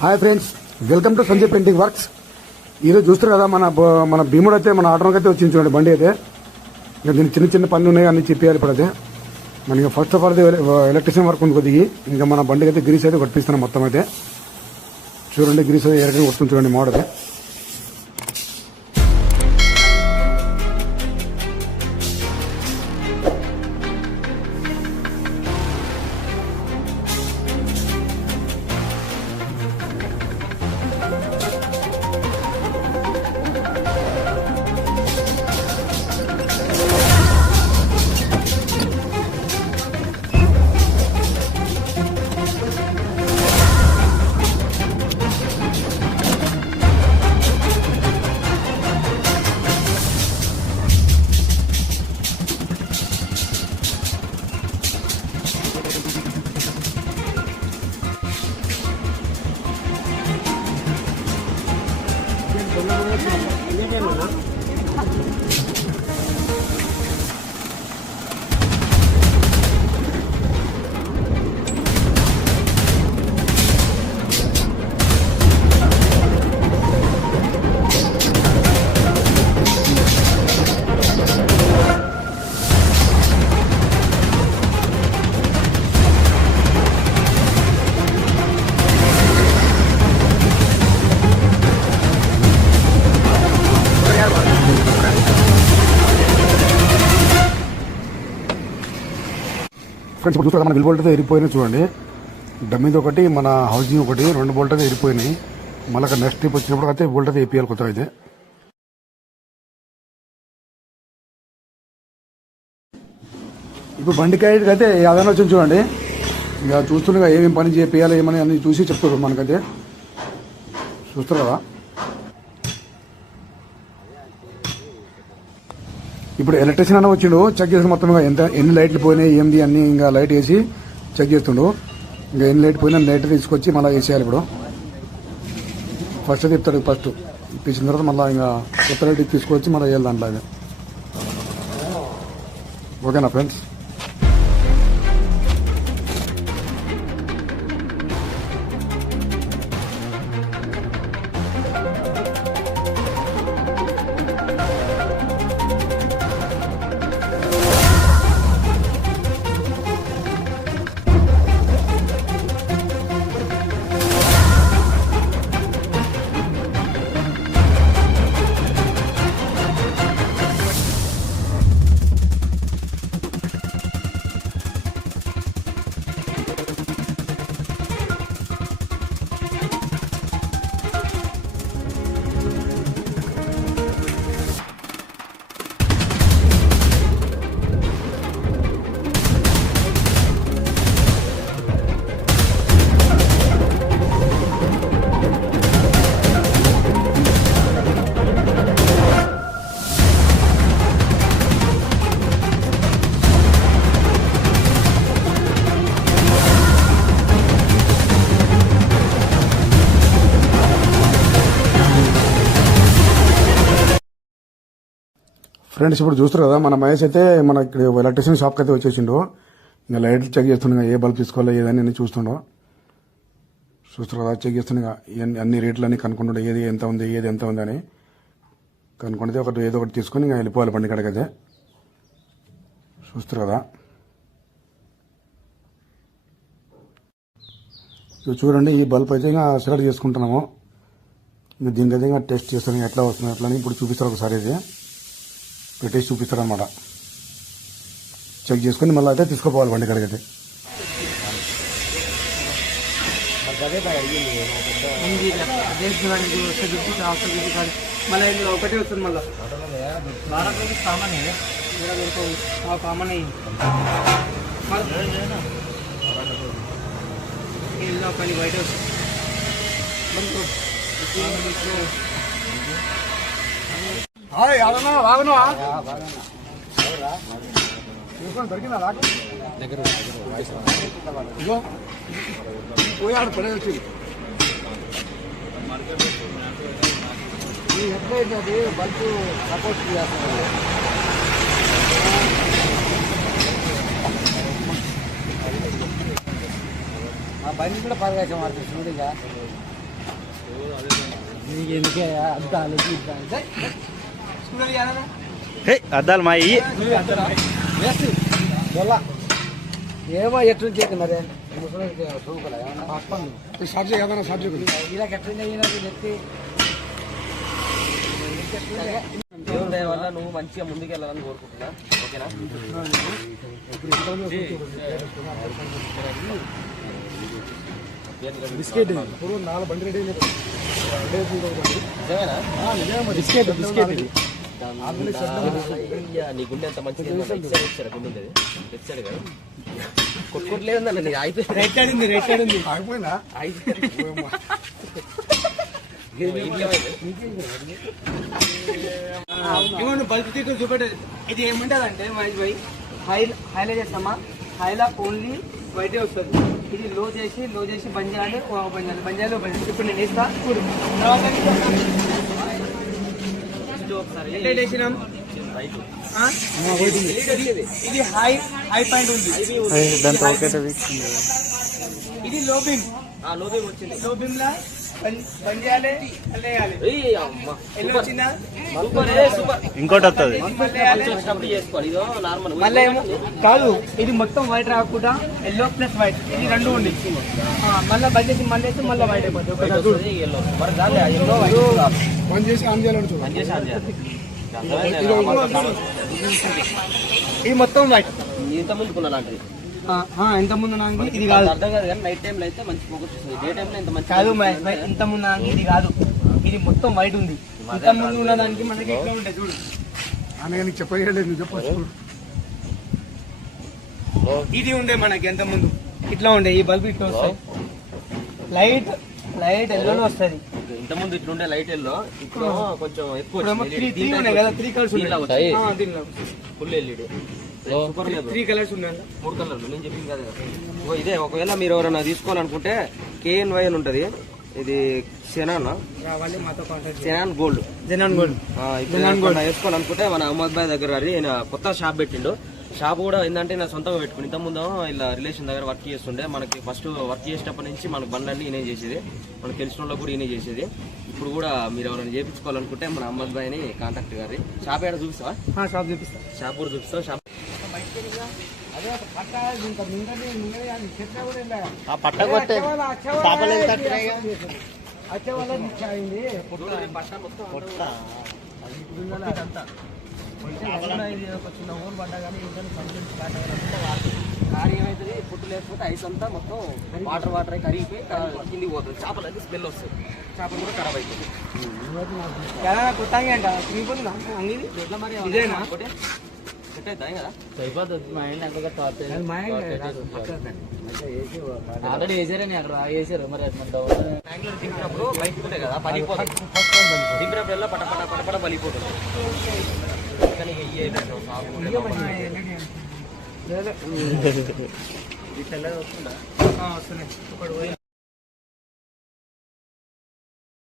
Hi friends, welcome to Sanjay painting works. ఈరోజు చూస్తారు కదా మన భీముడు అయితే మన ఆటోకి అయితే వచ్చింది చూడండి. బండి అయితే ఇక దీనికి చిన్న చిన్న పనులు ఉన్నాయి, అన్ని చెప్పేయాలి. ఇప్పుడు అయితే మనకి ఫస్ట్ ఆఫ్ ఆల్ అయితే ఎలక్ట్రిషియన్ వర్క్ ఉంది కొద్దిగా. ఇంకా మన బండికి అయితే గ్రీస్ అయితే కొట్టిస్తున్నాం మొత్తం అయితే. చూడండి, గ్రీస్ అయితే ఎరగని వస్తుంది చూడండి మోడల్ అయితే. ఫ్రెండ్స్, ఇప్పుడు చూస్తే మన విల్ బోల్ట్ అయితే ఎరిపోయినాయి చూడండి. డమ్మీది ఒకటి, మన హౌసింగ్ ఒకటి, 2 బోల్ట్ అయితే ఎరిపోయినాయి. మళ్ళీ నెక్స్ట్ ట్రిప్ వచ్చినప్పుడు అయితే బోల్ట్ అయితే వేపియాలి కొత్తగా అయితే. ఇప్పుడు బండికాయకి అయితే అదన వచ్చింది చూడండి. ఇక చూస్తుండగా ఏమేమి పని చేయాలి ఏమని అన్ని చూసి చెప్తారు మనకైతే. చూస్తారు కదా. ఇప్పుడు ఎలక్ట్రీషియన్ అన్న వచ్చిండు, చెక్ చేసి మొత్తం ఎన్ని లైట్లు పోయినాయి ఏంది అన్ని ఇంకా లైట్ వేసి చెక్ చేస్తుండు. ఇంకా ఎన్ని లైట్ పోయినా లైట్ తీసుకొచ్చి మళ్ళీ వేసేయాలి. ఇప్పుడు ఫస్ట్ అయితే ఇస్తాడు. ఫస్ట్ ఇప్పించిన తర్వాత మళ్ళీ ఇంకా కొత్త లైట్ తీసుకొచ్చి మళ్ళీ వేయాలి దాంట్లో. అది ఓకేనా ఫ్రెండ్స్? ఫ్రెండ్స్, ఇప్పుడు చూస్తారు కదా మన మహేష్ అయితే మన ఇక్కడ ఎలక్ట్రిషియన్ షాప్కి అయితే వచ్చేసిండు. ఇంకా లైట్లు చెక్ చేస్తుండగా ఏ బల్బ్ తీసుకోవాలో ఏదని అన్ని చూస్తుండో. చూస్తారు కదా, చెక్ చేస్తుండగా అన్ని రేట్లు అన్ని కనుక్కుంటుండే ఏది ఎంత ఉంది ఏది ఎంత ఉంది అని కనుక్కుంటే ఏదో ఒకటి తీసుకొని ఇంకా వెళ్ళిపోవాలి బండి కాడికైతే. చూస్తారు కదా. చూడండి, ఈ బల్బ్ అయితే ఇంకా సెలెక్ట్ చేసుకుంటున్నాము. ఇంకా దీనికైతే ఇంకా టెస్ట్ చేస్తాను ఎట్లా వస్తుంది ఎట్లా అని ఇప్పుడు చూపిస్తారు. ఒకసారి అయితే పెట్టేసి చూపిస్తారు అనమాట. చెక్ చేసుకుని మళ్ళీ అయితే తీసుకుపోవాలి బండి కాడికైతే. ఒకటే వస్తుంది మళ్ళీ కామన్ పని బయట వస్తుంది. దొరికిందా నాకు పోయాడు పడే వచ్చి ఎట్లయితే బల్బు సపోర్ట్ చేస్తున్నారు. బండి కూడా పరవేశం మారుతుంది చూడగా ఎందుకే అద్దాలు అద్దాలు మా ఇయ్యి. ఏమో ఎట్లు చేయకున్నారే సాక్షి ఏదైనా సాక్షి ఇలా ఎట్లా చెప్తే దేవుని దయ వల్ల నువ్వు మంచిగా ముందుకు వెళ్ళాలని కోరుకుంటున్నా. ఓకేనా? బిస్కెట్ ఇప్పుడు 4 బండి రెడీ నిజమేనా? బిస్కెట్ నీ గుండె ఎంత మంచిది ఇచ్చాడు గుండె ఉండేది తెచ్చాడు కదా కొట్టుకోట్లేదన్న నీకు అయిపోయింది ఆగిపోయిందా బల్బ్ తీరు చూపెట్టేది ఇది ఏముంటదంటే మహేష్ భాయ్ హైలో చేస్తామా హైలా ఓన్లీ వైటే వస్తుంది. ఇది లో చేసి బంద్ చేయాలి బంద్ చేయాలి ఇప్పుడు నేను వేస్తా చూడు ఒకసారి వేసినాం. ఇది హై పాయింట్ ఉంది. ఇది లో బీమ్ వచ్చింది. లో బీమ్ లా బంద్ చేయాలి వచ్చిందా సూపర్ ఇంకోటి వస్తుంది. చేసుకోవాలి ఇదో నార్మల్ మళ్ళీ ఏమో కాదు ఇది మొత్తం వైట్ రాకుండా ఎల్లో ప్లస్ వైట్ ఇది రెండు ఉంది. మళ్ళీ బంద్ చేసి మళ్ళీ వేస్తే మళ్ళీ వైట్ అయిపోతుంది. ఎల్లో మరి దాని ఎల్లో వైట్ పని చేసి ఆన్ చేయాలని చూడండి. పని చేసి ఆన్ చేయాలి. ఇది మొత్తం వైట్ ఇంత ముందుకున్న లాంటిది ఇంత ముందు నాకు ఇది కాదు అర్థం కాదు కానీ నైట్ టైంలో అయితే మంచి ఫోకస్ వస్తుంది. డే టైంలో ఇంత మంచి కాదు ఇంత ముందు నాకు ఇది కాదు ఇది మొత్తం వైట్ ఉంది. ఇంత ముందు ఉన్న దానికి మనకి ఎట్లా ఉంటాయి చూడు. అనగా నీకు చెప్పలేదు నువ్వు చెప్పచ్చు. ఇది ఉండే మనకి ఎంత ముందు ఇట్లా ఉండే ఈ బల్బ్ ఇట్లా వస్తాయి. లైట్ ఎల్లోనే వస్తుంది. ఇంత ముందు ఇట్లుండే లైట్ ఎల్లో ఇప్పుడు కొంచెం ఎక్కువ ఇప్పుడేమో త్రీ ఉన్నాయి కదా 3 కలర్స్ ఉన్నాయి. దీనిలో ఫుల్ ఎల్ఈడి సూపర్ లేదు. 3 కలర్స్ ఉన్నాయి. 3 కలర్లు నేను చెప్పింది కదా. ఇదే ఒకవేళ మీరు ఎవరైనా తీసుకోవాలనుకుంటే KNY అని ఉంటది. ఇది సెనాన్ రావాలి మాతో కాంటాక్ట్ సెనాన్ గోల్డ్ జనాన్ గోల్డ్ ఇప్పుడు వేసుకోవాలనుకుంటే మన అహ్మద్ భాయ్ దగ్గర ఈయన కొత్త షాప్ పెట్టిండు. షాప్ కూడా ఏంటంటే నా సొంతంగా పెట్టుకుని ఇంతకుముందు ఇలా రిలేషన్ దగ్గర వర్క్ చేస్తుండే. మనకి ఫస్ట్ వర్క్ చేసేటప్పటి నుంచి మనకు బండ్లన్నీ ఈయనే చేసేది. మనకు తెలిసిన వాళ్ళకి కూడా ఈయనే చేసేది. ఇప్పుడు కూడా మీరు ఎవరైనా చేయించుకోవాలనుకుంటే మన అహ్మద్ భాయ్ని కాంటాక్ట్ గారి షాప్ ఏడా చూపిస్తావా? షాప్ చూపిస్తా. షాప్ కూడా చూపిస్తావు. షాప్ చిన్న ఓన్ పడ్డా కానీ కారీ ఏమవుతుంది ఫుడ్ లేకపోతే ఐస్ అంతా మొత్తం వాటర్ అయి కరిగిపోయి కిందికి పోతుంది. చేపలు అయితే స్మెల్ వస్తుంది. చేపలు కూడా ఖరాబ్ అవుతుంది. కొత్తాంగి అంట ఎట్లా మరి ఇదేనా? సెట్ అవుతాయి కదా ఆల్రెడీ వేసారని అక్కడ వేసారు మరి ట్యాంకులో దింపినప్పుడు బయటకు ఉంటాయి కదా పలిపోతుంది. దింపినప్పుడు ఎలా పటపట పలిపోతుంది. కానీ ఈ తెల్లగా వస్తుందా? వస్తున్నాయి.